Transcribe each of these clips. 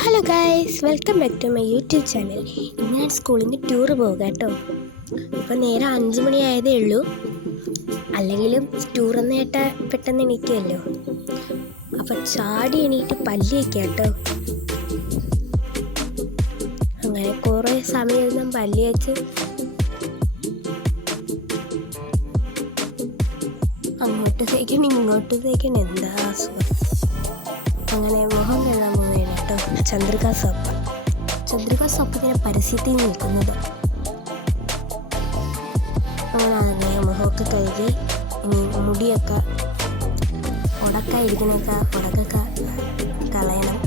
Hello guys welcome back to my YouTube channel ഇന്ന് ഞാൻ നിന്ന് ടൂർ പോകുക കേട്ടോ ഇപ്പോൾ നേരെ അഞ്ച് മണിയായതേ ഉള്ളൂ. അല്ലെങ്കിലും ടൂർ എന്ന് കേട്ടാൽ പെട്ടെന്ന് എണീക്കുമല്ലോ അപ്പോൾ ചാടി എണീറ്റ് പല്ലി വയ്ക്കുക കേട്ടോ അങ്ങനെ കുറേ സമയം ഞാൻ പല്ലി വെച്ച് അങ്ങോട്ട് തേക്കണം ഇങ്ങോട്ട് തേക്കണം. എന്താ അസുഖം? അങ്ങനെ മുഖം ചന്ദ്രിക സോപ്പ്. ചന്ദ്രിക സോപ്പ് ഇങ്ങനെ പരസ്യത്തിൽ നിൽക്കുന്നത്. അങ്ങനെ മുഖമൊക്കെ കഴുകി ഇനി മുടിയൊക്കെ ഉടക്കായിരിക്കുന്നൊക്കെ ഉടക്കൊക്കെ കളയണം.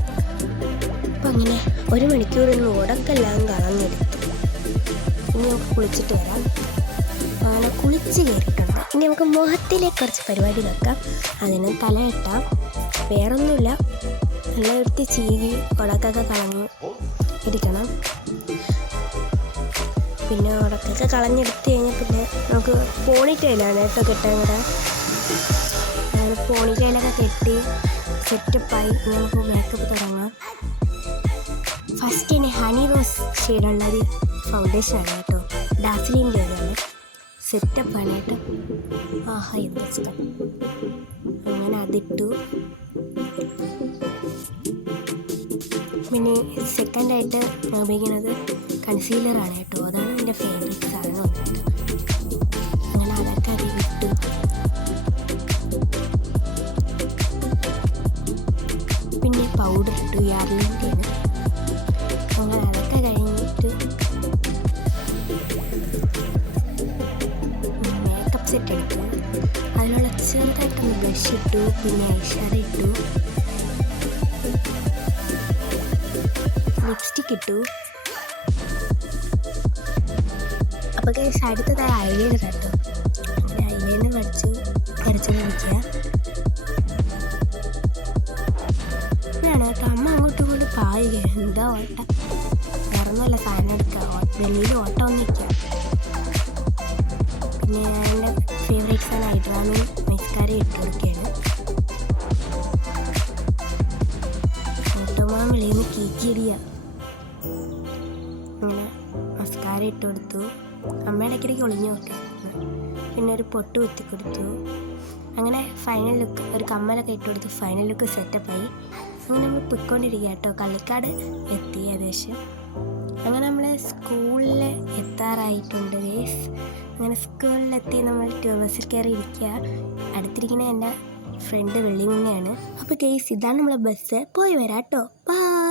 അപ്പം അങ്ങനെ ഒരു മണിക്കൂർ ഇന്ന് ഉടക്കെല്ലാം കളഞ്ഞെടുത്തു. ഇനി നമുക്ക് കുളിച്ചിട്ട് വരാം. അങ്ങനെ കുളിച്ച് കയറിയിട്ടുണ്ട്. ഇനി നമുക്ക് മുഖത്തിലെ കുറച്ച് പരിപാടി വെക്കാം അതിന് തലയിട്ടാം. വേറൊന്നുമില്ല. നല്ല വൃത്തി ചീകി ഉടക്കൊക്കെ കളഞ്ഞ് ഇരിക്കണം. പിന്നെ ഉടക്കൊക്കെ കളഞ്ഞെടുത്ത് കഴിഞ്ഞാൽ പിന്നെ നമുക്ക് പോണിറ്റയിലാണ് കേട്ടോ കെട്ടാൻ കൂടെ. അങ്ങനെ പോണിറ്റയിലൊക്കെ കെട്ടി സെറ്റപ്പായി നമുക്ക് മേക്കപ്പ് തുടങ്ങാം. ഫസ്റ്റ് ഇനി ഹണി റോസ് ഷെയ്ഡുള്ളൊരു ഫൗണ്ടേഷനാണ് കേട്ടോ. ഡാസ്ലിന്റെ ആണ്. സെറ്റപ്പാണ് കേട്ടോ. ആഹാ എന്ത് ഇഷ്ടം. അങ്ങനെ അതിട്ടു. പിന്നെ സെക്കൻഡായിട്ട് ഉപയോഗിക്കുന്നത് കൺസീലറാണ് കേട്ടോ. അതാണ് എന്റെ ഫേവറേറ്റ് സാധനം. അങ്ങനെ അതൊക്കെ അതിൽ ഇട്ടു. പിന്നെ പൗഡർ ഇട്ടു. യാർലിന്റെയാണ് അതിനുള്ള ചെറുതായിട്ടൊന്ന് ബ്ലഷ് ഇട്ടു പിന്നെ ഐഷാഡോ ഇട്ടു. ലിപ്സ്റ്റിക് ഇട്ടു. അപ്പോൾ കേസ് അടുത്തത് ഐലൈനർ കേട്ടോ. ഐലൈനർ വരച്ചു വരച്ചു വരയ്ക്കുക ഇതാണ് കേട്ടോ അമ്മ അങ്ങോട്ടും ഇങ്ങോട്ട് പായുക. എന്താ ഓട്ട? വേറൊന്നുമല്ല സാധനം എടുക്കുക. വെളിയിൽ ഓട്ടം ഒന്നിക്കാം പിന്നെ ഫേവറേറ്റ് സാധനം ഹൈഡ്രാമിൻ മസ്കാര ഇട്ട് കൊടുക്കുകയാണ് ഓട്ടോമാൻ വെളിയിൽ നിന്ന് കീക്കിയിടിയ അങ്ങനെ മസ്കാര ഇട്ട് കൊടുത്തു. അമ്മയുടെ ഇടയ്ക്കിടയ്ക്ക് ഒളിഞ്ഞു നോക്കുക പിന്നെ ഒരു പൊട്ട് കുത്തി കൊടുത്തു. അങ്ങനെ ഫൈനൽ ലുക്ക് ഒരു കമ്മലൊക്കെ ഇട്ട് കൊടുത്ത് ഫൈനൽ ലുക്ക് സെറ്റപ്പായി അങ്ങനെ നമ്മൾ പൊയ്ക്കൊണ്ടിരിക്കുക കേട്ടോ. കള്ളിക്കാട് എത്തി ഏകദേശം. അങ്ങനെ സ്കൂളിൽ എത്താറായിട്ടുണ്ട് ഗേസ് അങ്ങനെ സ്കൂളിലെത്തി നമ്മൾ ടൂർ ബസ്സിൽ കയറി ഇരിക്കുക അടുത്തിരിക്കുന്ന എന്റെ ഫ്രണ്ട് വെള്ളിമുങ്ങയാണ് അപ്പോൾ ഗേസ് ഇതാണ് നമ്മളെ ബസ് പോയി വരാം കേട്ടോ ബൈ